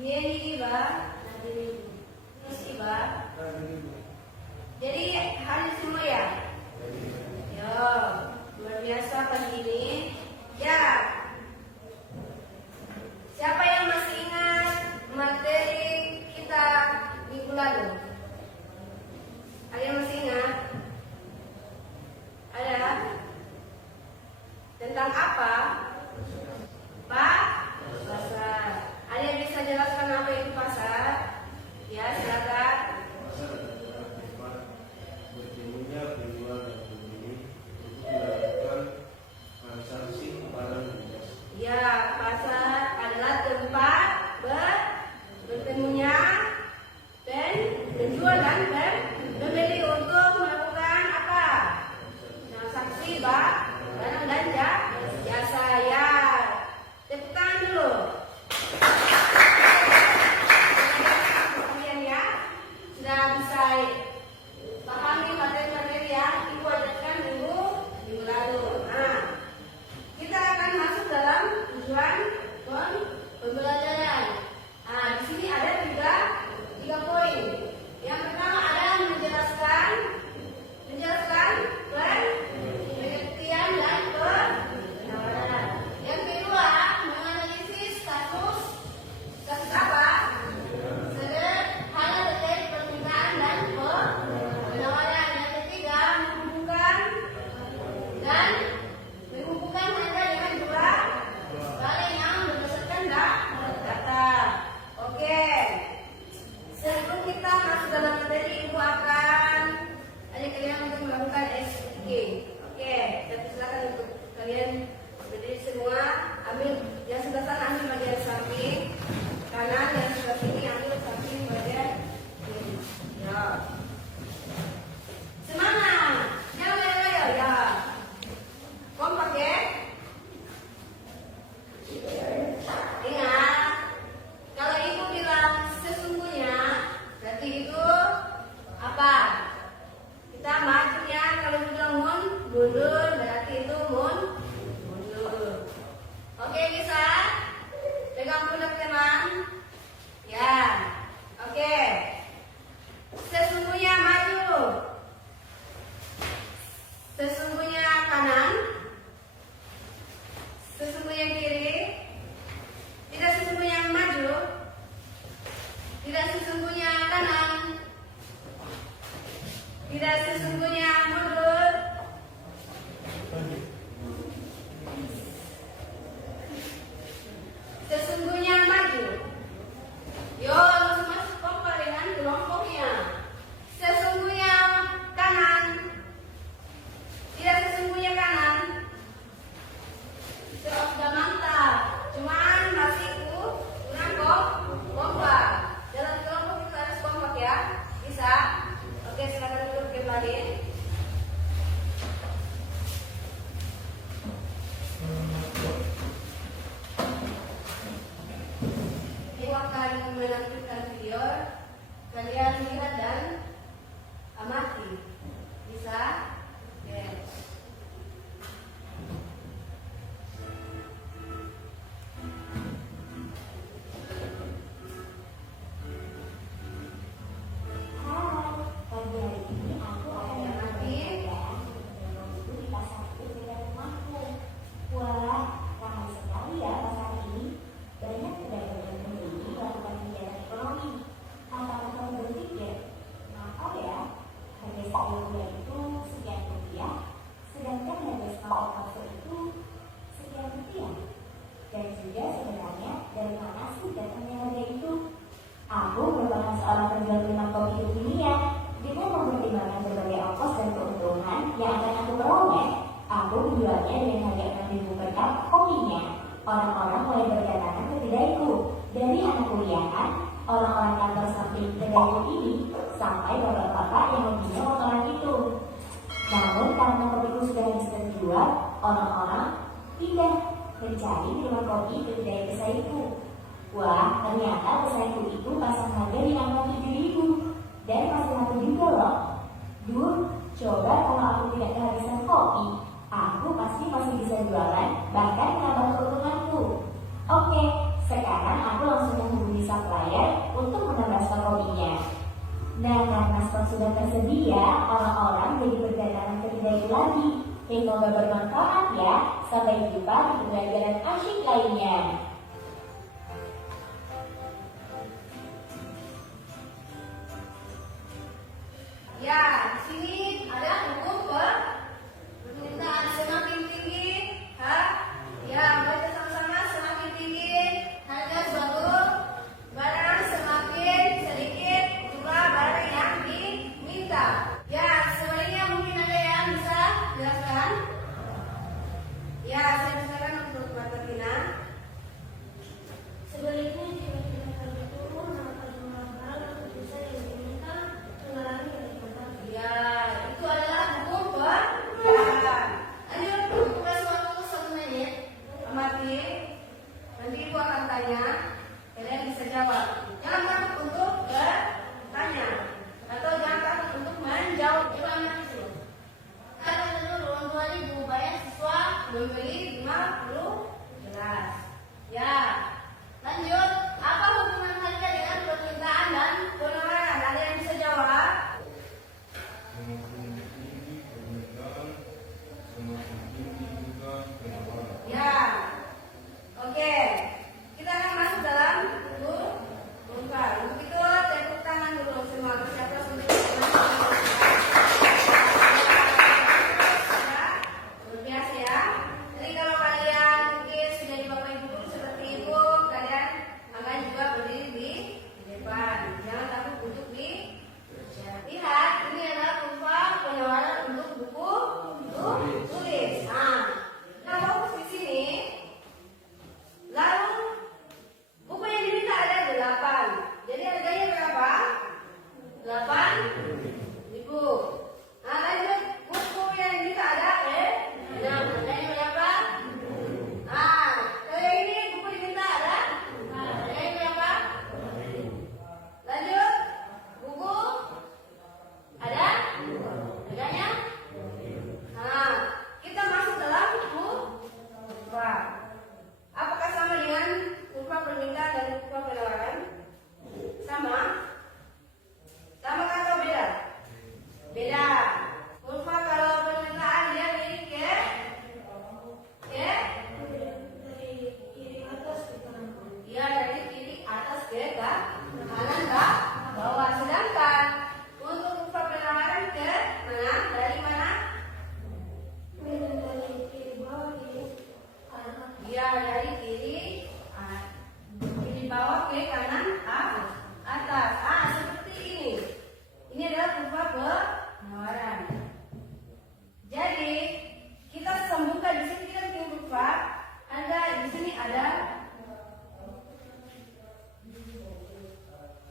Ini iba, terus iba. Jadi hadir semua ya. Yo, luar biasa pagi ini. Ya. Siapa yang masih ingat materi kita minggu lalu? Ada yang masih ingat? Ada? Tentang apa? Pasar. Ada yang bisa jelaskan apa itu pasar? Ya, silakan. Bertemunya penjual dan pembeli untuk melakukan transaksi barang dan jasa. Ya, pasar adalah tempat bertemunya penjual dan pembeli untuk melakukan apa? Transaksi barang dan jasa. Ya, tepuk tangan dulu. Kalian ya sudah bisa pahami materi-materi yang Ibu ajarkan minggu lalu. Nah, kita akan masuk dalam tujuan pembelajaran. Nah, di sini ada tiga poin. Yang pertama adalah menjelaskan pengertian dan penawaran. Yang kedua, menganalisis kasus apa? Sederhana terkait permintaan dan penawaran. Yang ketiga, menghubungkan harga dengan jual balik yang berdasarkan data. Oke. Sebelum kita masuk dalam materi, Ibu akan ajak kalian untuk melakukan SG. Oke, saya silakan untuk kalian berdiri semua. Ambil yang sebelah sana, ambil bagian samping kanan, yang sebelah sini ambil samping bagian kiri. Ya. Semangat. Ya. Kompak ya. Ingat, kalau Ibu bilang sesungguhnya, berarti itu apa? Kita majunya. Kalau Ibu bilang mundur, berarti itu mundur. Oke, bisa? Pegang pundak teman. Ya. Oke. Sesungguhnya maju. Sesungguhnya kanan. Sesungguhnya kiri. Tidak sesungguhnya maju. Tidak sesungguhnya kanan. Tidak sesungguhnya mundur. Sesungguhnya maju. Yo, masuk kompak dengan kelompoknya. Sesungguhnya kanan. Tidak sesungguhnya kanan. Sudah mantap. Cuman masih kurang kompak. Dalam kelompok itu harus kompak ya. Bisa? Oke, silakan duduk kembali. Ibu akan menampilkan video. Kalian lihat dan amati. Bisa? Oke. Aku merupakan seorang penjual minuman kopi kekinian. Dengan mempertimbangkan berbagai ongkos dan keuntungan yang akan aku peroleh, aku menjualnya dengan harga 6.000 per cup kopinya. Orang-orang mulai berdatangan ke kedaiku. Dari anak kuliahan, orang-orang kantor samping kedaiku ini, sampai bapak-bapak yang hobinya motoran itu. Namun karena kopiku sudah habis terjual, orang-orang pindah mencari minuman kopi ke kedai pesaingku. Wah, ternyata pesaingku itu pasang harga di angka 7.000 dan masih laku juga loh. Duh, coba kalau aku tidak kehabisan kopi, aku pasti masih bisa jualan, bahkan menambah keuntunganku. Oke, sekarang aku langsung menghubungi supply sudah tersedia, orang-orang jadi berdatangan ke kedai itu lagi. Semoga bermanfaat ya. Sampai jumpa di pembelajaran asyik lainnya. Ya, di sini ada hukum permintaan semakin tinggi, ya, baca sama-sama, semakin tinggi harga suatu barang, semakin sedikit jumlah barang yang diminta. Ya, sebenarnya mungkin ada yang bisa jelaskan. Ya, saya silakan untuk Mbak Tina. Sebaliknya, jika tidak terlalu turun, maka jumlah barang atau jasa yang diminta mengalami peningkatan. Ya, itu adalah hukum permintaan. Lanjut, buka suatu 1 menit, amati. Nanti ibu akan tanya, kalian bisa jawab. Jangan takut untuk bertanya, atau jangan takut untuk menjawab. Coba amati dulu. Kata dulu uang 2.000 bayar siswa membeli 50 gelas. Ya, lanjut. Apa hubungan harga dengan permintaan dan penawaran? Ada yang bisa jawab? Semakin tinggi permintaan, semakin tinggi juga penawaran. Ya, oke. Kita akan masuk dalam buka. Untuk itu tepuk tangan dulu semua bersiap untuk luar biasa ya. Jadi kalau kalian mungkin sudah di bapak ibu seperti ibu, kalian akan juga berdiri di depan. Jangan takut duduk di lihat. Ini adalah kurva penawaran untuk buku tulis. Nah, kita fokus di sini. Lalu buku yang diminta ada 8. Jadi harganya berapa? 8.000. Nah, lanjut. Buku yang diminta ada 6. Harganya berapa? Nah, kalau ini buku diminta ada harganya berapa? Lanjut. Buku ada harganya? Nah, kita masuk dalam kurva. Apakah sama dengan kurva permintaan dan kurva penawaran? Sama? Sama atau beda? Beda. Kurva kalau permintaan dia dari ke Dari kiri atas ke kanan. dia dari kiri atas ke kanan ke bawah. Sedangkan untuk kurva penawaran ke mana? Dari mana? Dari kiri bawah kiri kanan. Dia dari kiri bawah ke kanan atas. Seperti ini. Ini adalah kurva penawaran. Jadi kita sambungkan di sini, kita bikin kurva. Ada di sini ada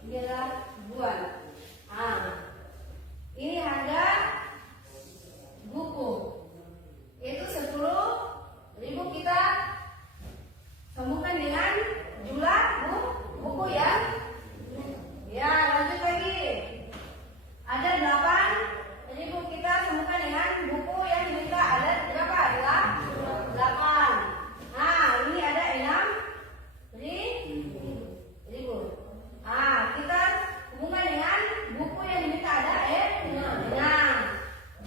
ini adalah ribuan. Ini harga buku. Itu 10.000 kita sambungkan dengan jumlah buku ya. Ya, lanjut lagi. Ada 8.000 kita sambungkan dengan buku yang diminta ada berapa? Adalah 8. Nah, ini ada 6.000. Kita hubungkan dengan buku yang diminta ada 6.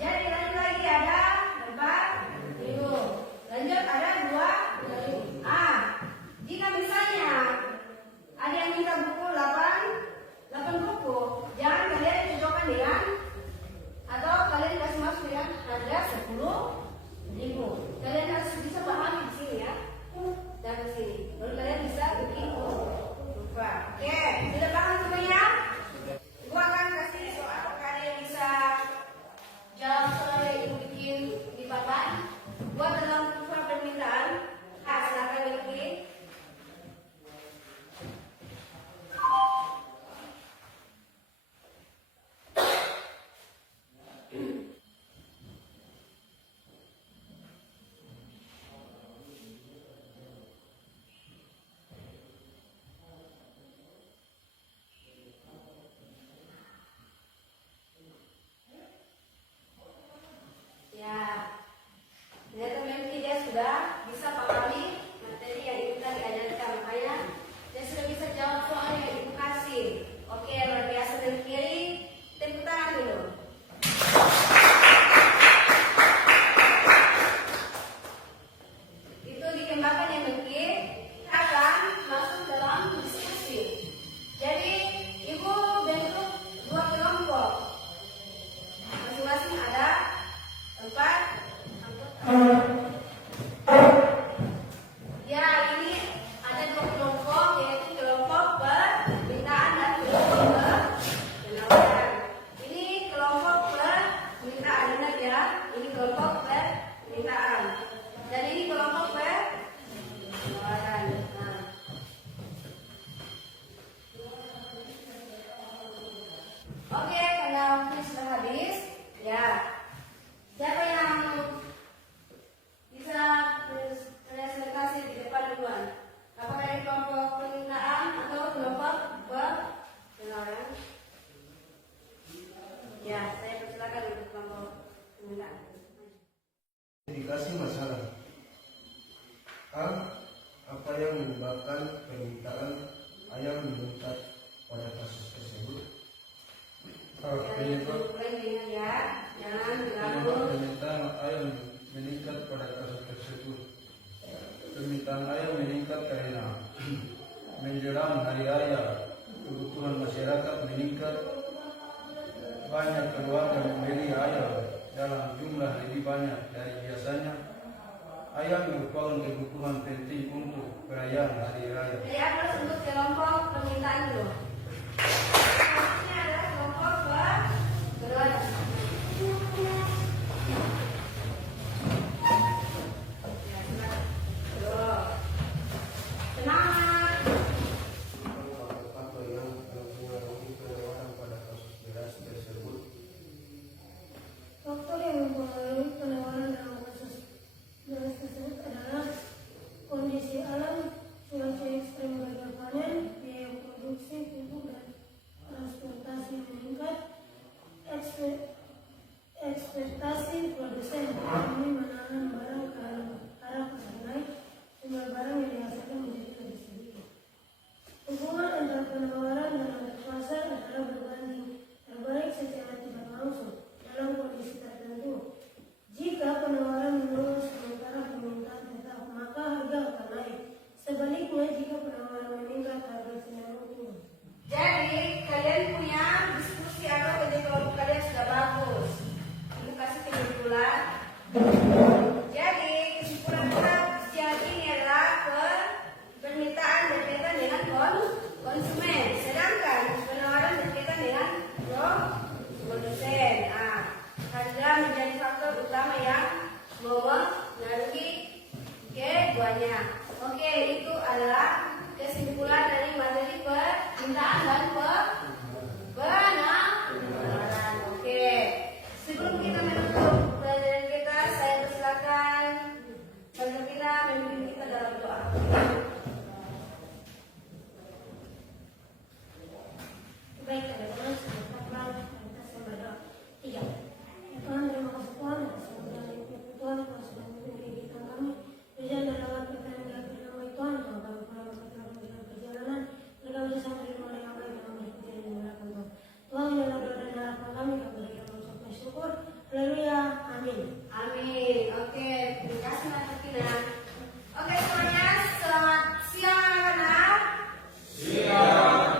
Jadi lanjut lagi ada 4.000. Lanjut ada 2.000. Jika misalnya ada yang minta buku 8 buku, jangan kalian cocokkan dengan atau kalian kasih masuk dengan harga 10.000. Kalian harus bisa pahami di sini ya, dari sini. Baru kalian bisa bikin kurva. Oke, sudah paham semuanya? Ibu akan kasih soal. Apakah ada yang bisa jawab soal yang ibu bikin di papan? Buat dalam kurva permintaan. Silakan ikuti. klarifikasi masalah. A. Apa yang menyebabkan permintaan ayah meningkat pada kasus tersebut? Penyebab ya, jangan berlaku. Permintaan ayam meningkat pada kasus tersebut. Permintaan ayam meningkat karena menjelang hari raya kebutuhan masyarakat meningkat, banyak keluarga membeli ayam dalam jumlah lebih banyak dari biasanya. Ayam merupakan kebutuhan penting untuk perayaan hari raya. Ya, terus untuk kelompok peminat